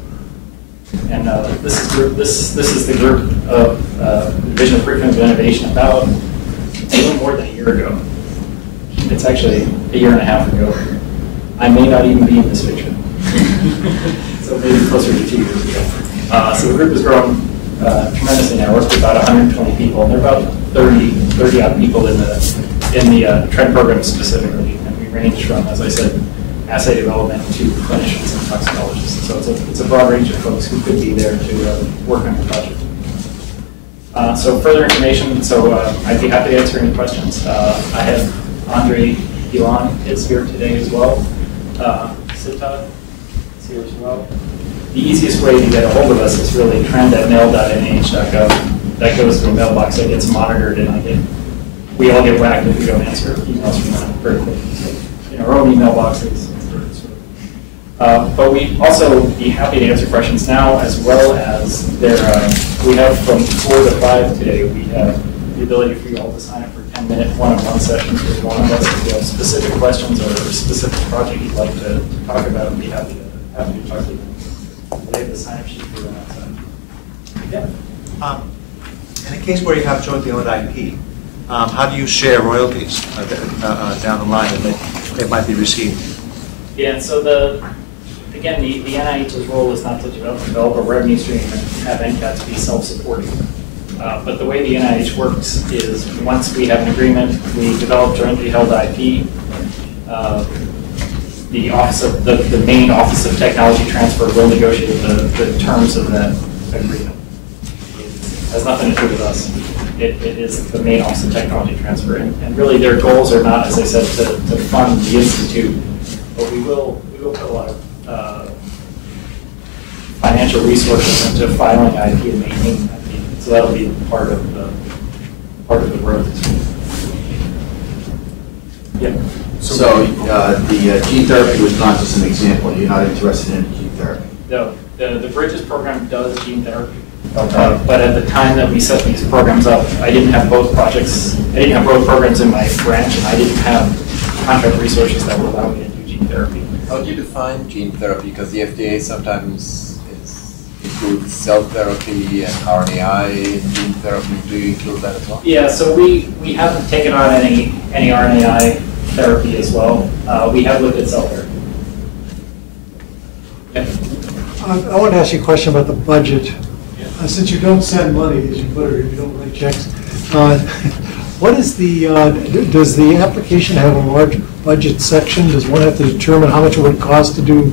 And this is the group of Division of Preclinical Innovation about a little more than a year ago. It's actually a year and a half ago. I may not even be in this picture. So maybe closer to 2 years ago. So the group has grown tremendously now. We're up to about 120 people, and there are about 30 odd people in the TREAD program specifically. And we range from, as I said, assay development to clinicians and toxicologists. So it's a broad range of folks who could be there to work on the project. So further information, I'd be happy to answer any questions. I have Andre Elon is here today as well. Sita is here as well. The easiest way to get a hold of us is really trend@mail.nih.gov. That goes to a mailbox that gets monitored, and we all get whacked if we don't answer emails from them very quickly. So, our own email boxes. But we also be happy to answer questions now, as well as we have from 4 to 5 today. We have the ability for you all to sign up for 10-minute one-on-one sessions with one of us. If you have specific questions or a specific project you'd like to talk about, we'd be happy to talk to you. They have the sign-up sheet for them outside. Yeah. In a case where you have jointly owned IP, how do you share royalties down the line that they might be received? Yeah, so the NIH's role is not to develop a revenue stream and have NCATs be self-supporting. But the way the NIH works is once we have an agreement, we develop jointly held IP. The main Office of Technology Transfer will negotiate the terms of that agreement. It has nothing to do with us. It is the main Office of Technology Transfer. And really their goals are not, as I said, to fund the Institute, but we will put a lot of financial resources into filing IP and maintaining IP. So that'll be part of the growth. Yeah. So the gene therapy was not just an example. You're not interested in gene therapy. No, the Bridges program does gene therapy. But at the time that we set these programs up, I didn't have both projects. I didn't have both programs in my branch, and I didn't have contract resources that would allow me to do gene therapy. How do you define gene therapy? Because the FDA sometimes includes cell therapy and RNAi in gene therapy. Do you include that as well? Yeah, so we haven't taken on any RNAi therapy as well. We have looked at cell therapy. Yeah. I want to ask you a question about the budget. Since you don't send money, as you put it, you don't write checks, what is does the application have a large budget section? Does one have to determine how much it would cost to do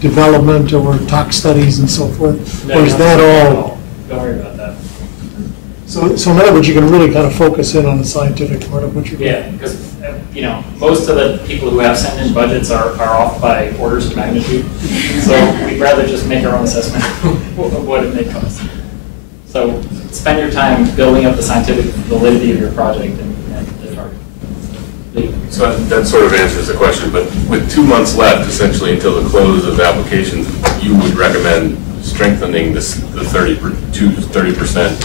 development or tox studies and so forth? No, or is that all? Don't worry about that. So in other words, you can really kind of focus in on the scientific part of what you're doing. Yeah, because most of the people who have sent in budgets are off by orders of magnitude. So we'd rather just make our own assessment of what it may cost. So spend your time building up the scientific validity of your project and the target. So that sort of answers the question, but with 2 months left, essentially until the close of applications, you would recommend strengthening the 30%?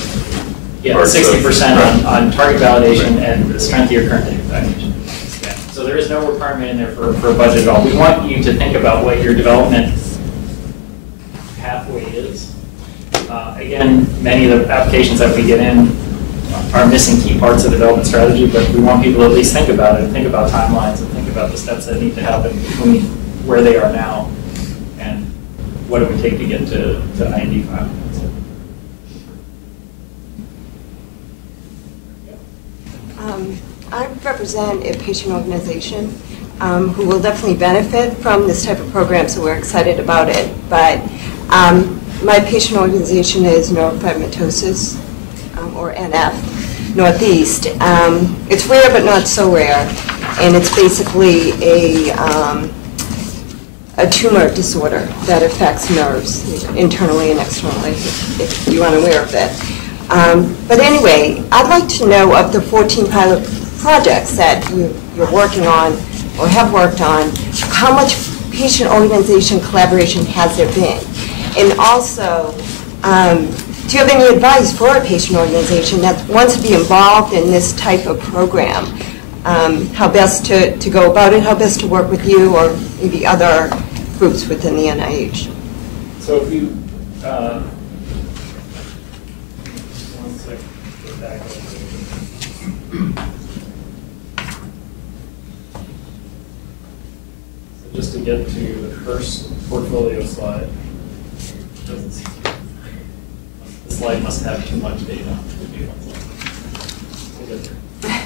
Yeah, 60% on target validation and the strength of your current data package. Yeah. So there is no requirement in there for a budget at all. We want you to think about what your development pathway is. Again, many of the applications that we get in are missing key parts of the development strategy, but we want people to at least think about it, think about timelines, and think about the steps that need to happen between where they are now and what it would take to get to IND filing. I represent a patient organization who will definitely benefit from this type of program, so we're excited about it. But my patient organization is neurofibromatosis, or NF, Northeast. It's rare but not so rare, and it's basically a tumor disorder that affects nerves internally and externally, if you aren't aware of it. But anyway, I'd like to know of the 14 pilot projects that you're working on or have worked on, how much patient organization collaboration has there been? And also, Do you have any advice for a patient organization that wants to be involved in this type of program? How best to go about it, how best to work with you or maybe other groups within the NIH? So if you, one second, go back. So just to get to the first portfolio slide, doesn't seem to. The slide must have too much data on it to be one slide. We'll get there.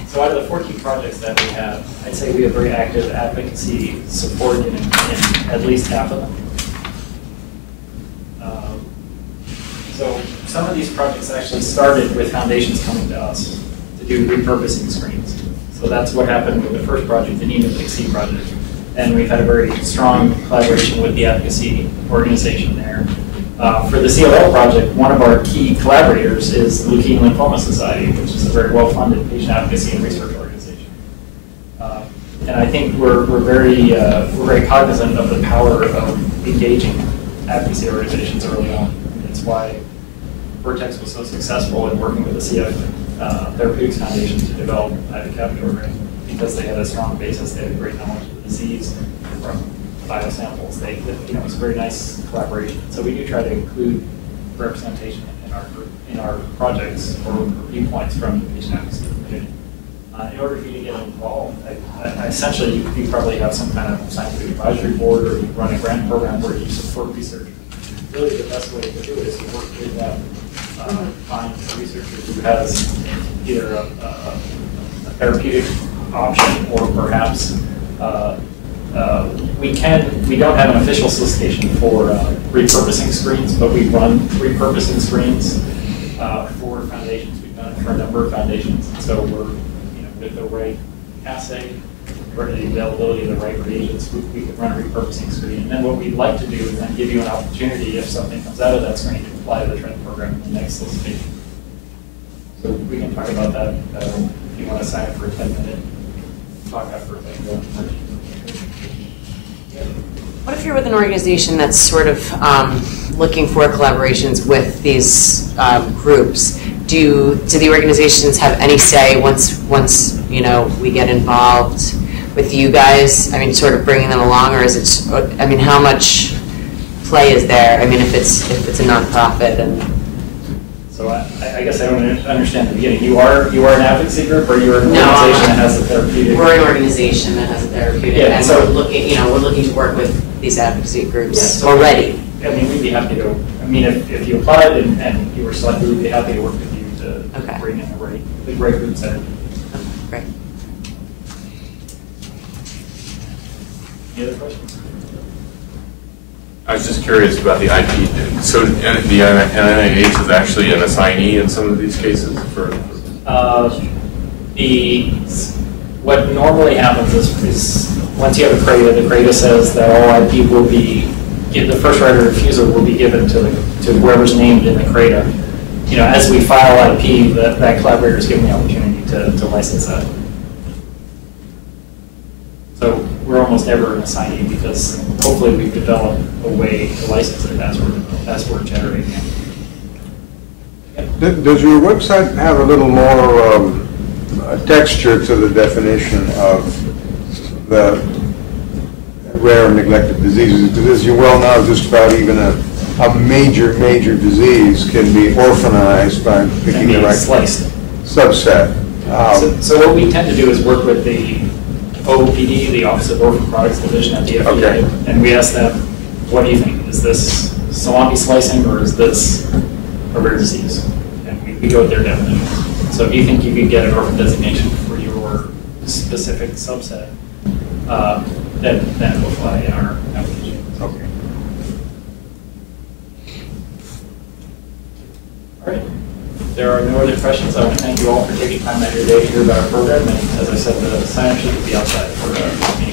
So out of the 14 projects that we have, I'd say we have very active advocacy support in at least half of them. So some of these projects actually started with foundations coming to us to do repurposing screens. So that's what happened with the first project, the Cll Project. And we've had a very strong collaboration with the advocacy organization there. For the CLL project, one of our key collaborators is the Leukemia Lymphoma Society, which is a very well-funded patient advocacy and research organization. And I think we're very cognizant of the power of engaging advocacy organizations early on. It's why Vertex was so successful in working with the Therapeutics Foundation to develop an IVCAP program, because they had a strong basis. They had great knowledge of the disease from biosamples. It's a very nice collaboration. So we do try to include representation in our projects or viewpoints from the patient advocacy community. In order for you to get involved, essentially you probably have some kind of scientific advisory board, or you run a grant program where you support research. Really, the best way to do it is to work with them, find a researcher who has either a therapeutic option, or perhaps we don't have an official solicitation for repurposing screens, but we run repurposing screens for foundations. We've done it for a number of foundations, and so we're, with the right assay, or the availability of the right reagents, we can run a repurposing screen. And then what we'd like to do is then give you an opportunity, if something comes out of that screen, to apply to the trend program in the next solicitation. So we can talk about that if you want to sign up for a 10-minute talk after that. What if you're with an organization that's sort of looking for collaborations with these groups? Do the organizations have any say once we get involved with you guys? I mean, sort of bringing them along, or is it? I mean, how much play is there? I mean, if it's a nonprofit and. So I guess I don't understand the beginning. You are an advocacy group, or you're an organization that has a therapeutic? We're an organization that has a therapeutic, and so we're looking to work with these advocacy groups already. I mean, we'd be happy to. I mean, if you applied and you were selected, we'd be happy to work with you to bring in the right groups that. Great. Any other questions? I was just curious about the IP. So the NIH is actually an assignee in some of these cases for. What normally happens is once you have a CRADA, the CRADA says that all IP will be, the first right of refusal will be given to whoever's named in the CRADA. As we file IP, that collaborator is given the opportunity to license that. So we're almost never an assignee, because hopefully we've developed a way to license it as we're generating it. Does your website have a little more texture to the definition of the rare and neglected diseases? Because as you well know, just about even a major disease can be orphanized by picking the right sliced subset. So what we tend to do is work with the OPD, the Office of Orphan Products Division at the FDA, and we ask them, what do you think? Is this salami slicing, or is this a rare disease? And we go with their definition. So if you think you could get an orphan designation for your specific subset, then that will apply in our application. Okay. All right. If there are no other questions, I want to thank you all for taking time out of your day to hear about our program. And as I said, the sign-up sheet will be outside for the meeting.